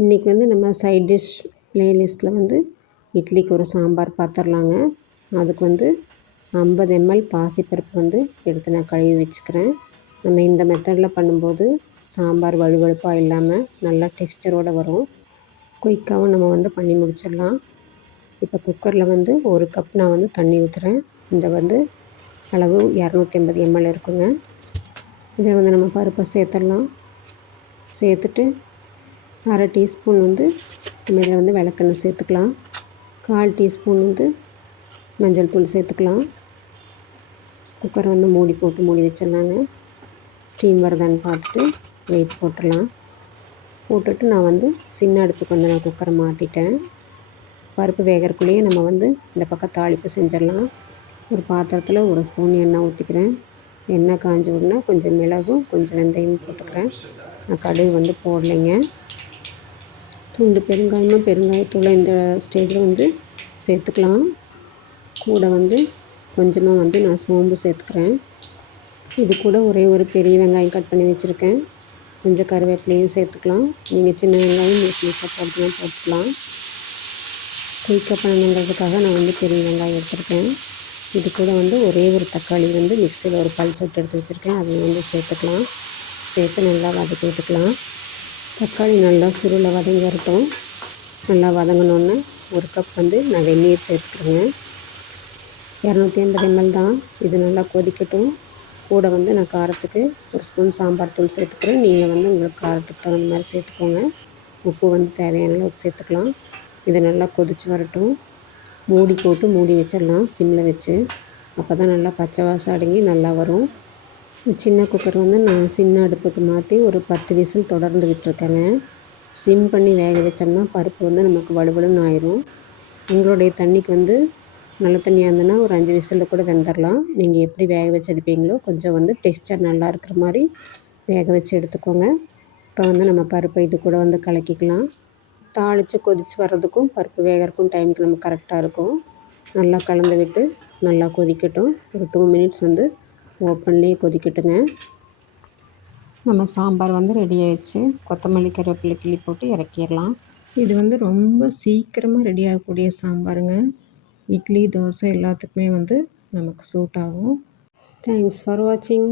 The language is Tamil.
இன்றைக்கி வந்து நம்ம சைட் டிஷ் ப்ளேலிஸ்ட்டில் வந்து இட்லிக்கு ஒரு சாம்பார் பார்த்துர்லாங்க அதுக்கு வந்து ஐம்பது எம்எல் பாசிப்பருப்பு வந்து எடுத்து நான் கழுவி வச்சுக்கிறேன். நம்ம இந்த மெத்தடில் பண்ணும்போது சாம்பார் வலுவழுப்பாக இல்லாமல் நல்லா டெக்ஸ்டரோடு வரும். குயிக்காகவும் நம்ம வந்து பண்ணி முடிச்சிடலாம். இப்போ குக்கரில் வந்து ஒரு கப் நான் வந்து தண்ணி ஊற்றுறேன் இந்த வந்து அளவு இரநூத்தி ஐம்பது எம்எல் இருக்குங்க. இதில் வந்து நம்ம பருப்பை சேர்த்துடலாம். சேர்த்துட்டு அரை டீஸ்பூன் வந்து நம்ம இதில் வந்து விளக்கெண்ணெய் சேர்த்துக்கலாம். கால் டீஸ்பூன் வந்து மஞ்சள் தூள் சேர்த்துக்கலாம். குக்கரை வந்து மூடி போட்டு மூடி வச்சிடலாங்க. ஸ்டீம் வருதான்னு பார்த்துட்டு வெயிட் போட்டுடலாம். போட்டுட்டு நான் வந்து சின்ன அடுப்புக்கு வந்து நான் குக்கரை மாற்றிட்டேன் பருப்பு வேகிறக்குள்ளேயே நம்ம வந்து இந்த பக்கம் தாளிப்பு செஞ்சிடலாம். ஒரு பாத்திரத்தில் ஒரு ஸ்பூன் எண்ணெய் ஊற்றிக்கிறேன் எண்ணெய் காஞ்ச உடனே கொஞ்சம் மிளகும் கொஞ்சம் வெந்தயம் போட்டுக்கிறேன். நான் கடுகு வந்து போடலைங்க. துண்டு பெருங்காயமும் பெருங்காயத்தூளை இந்த ஸ்டேஜில் வந்து சேர்த்துக்கலாம். கூட வந்து கொஞ்சமாக வந்து நான் சோம்பு சேர்த்துக்கிறேன். இது கூட ஒரே ஒரு பெரிய வெங்காயம் கட் பண்ணி வச்சுருக்கேன். கொஞ்சம் கருவேப்பிலையும் சேர்த்துக்கலாம். நீங்கள் சின்ன வெங்காயம் மீசாக போட்டுனா போட்டுக்கலாம். குயிக்காக பண்ணணுங்கிறதுக்காக நான் வந்து பெரிய வெங்காயம் எடுத்துருக்கேன். இது கூட வந்து ஒரே ஒரு தக்காளி வந்து மிக்சியில் ஒரு பல் சொட்டு எடுத்து வச்சுருக்கேன். அதையும் வந்து சேர்த்துக்கலாம். சேர்த்து நல்லா வதக்கி விட்டுக்கலாம். தக்காளி நல்லா சுருளை வதங்கி வரட்டும் நல்லா வதங்கினோன்னே ஒரு கப் வந்து நான் வெந்நீர் சேர்த்துக்கிறேங்க. இரநூத்தி ஐம்பது எம்எல் தான். இது நல்லா கொதிக்கட்டும். கூட வந்து நான் காரத்துக்கு ஒரு ஸ்பூன் சாம்பார் தூள் சேர்த்துக்கிறேன். நீங்கள் வந்து உங்களுக்கு காரத்துக்கு தகுந்த மாதிரி சேர்த்துக்கோங்க. உப்பு வந்து தேவையான அளவுக்கு சேர்த்துக்கலாம். இதை நல்லா கொதித்து வரட்டும். மூடி போட்டு மூடி வச்சிடலாம். சிம்மில் வச்சு. அப்போ தான் நல்லா பச்சை வாசம் அடங்கி நல்லா வரும். சின்ன குக்கர் வந்து நான் சின்ன அடுப்புக்கு மாற்றி ஒரு பத்து விசில் தொடர்ந்து விட்டுருக்கேங்க. சிம் பண்ணி வேக வச்சோம்னா பருப்பு வந்து நமக்கு வலுவலுன்னு ஆயிரும். உங்களுடைய தண்ணிக்கு வந்து நல்ல தண்ணியாக இருந்ததுன்னா ஒரு அஞ்சு விசிலில் கூட வெந்துடலாம் நீங்கள் எப்படி வேக வச்சு எடுப்பீங்களோ கொஞ்சம் வந்து டெக்ஸ்சர் நல்லா இருக்கிற மாதிரி வேக வச்சு எடுத்துக்கோங்க. இப்போ வந்து நம்ம பருப்பை இது கூட வந்து கலக்கிக்கலாம். தாளித்து கொதித்து வர்றதுக்கும் பருப்பு வேகிறதுக்கும் டைமுக்கு நம்ம கரெக்டாக இருக்கும். நல்லா கலந்து விட்டு நல்லா கொதிக்கட்டும். ஒரு டூ மினிட்ஸ் வந்து ஓப்பன்லேயே கொதிக்கட்டுங்க. நம்ம சாம்பார் வந்து ரெடி ஆயிடுச்சு. கொத்தமல்லி கருவேப்பிலை கிள்ளி போட்டு இறக்கிடலாம். இது வந்து ரொம்ப சீக்கிரமாக ரெடி ஆகக்கூடிய சாம்பாருங்க. இட்லி தோசை எல்லாத்துக்குமே வந்து நமக்கு சூட் ஆகும். தேங்க்ஸ் ஃபார் வாட்சிங்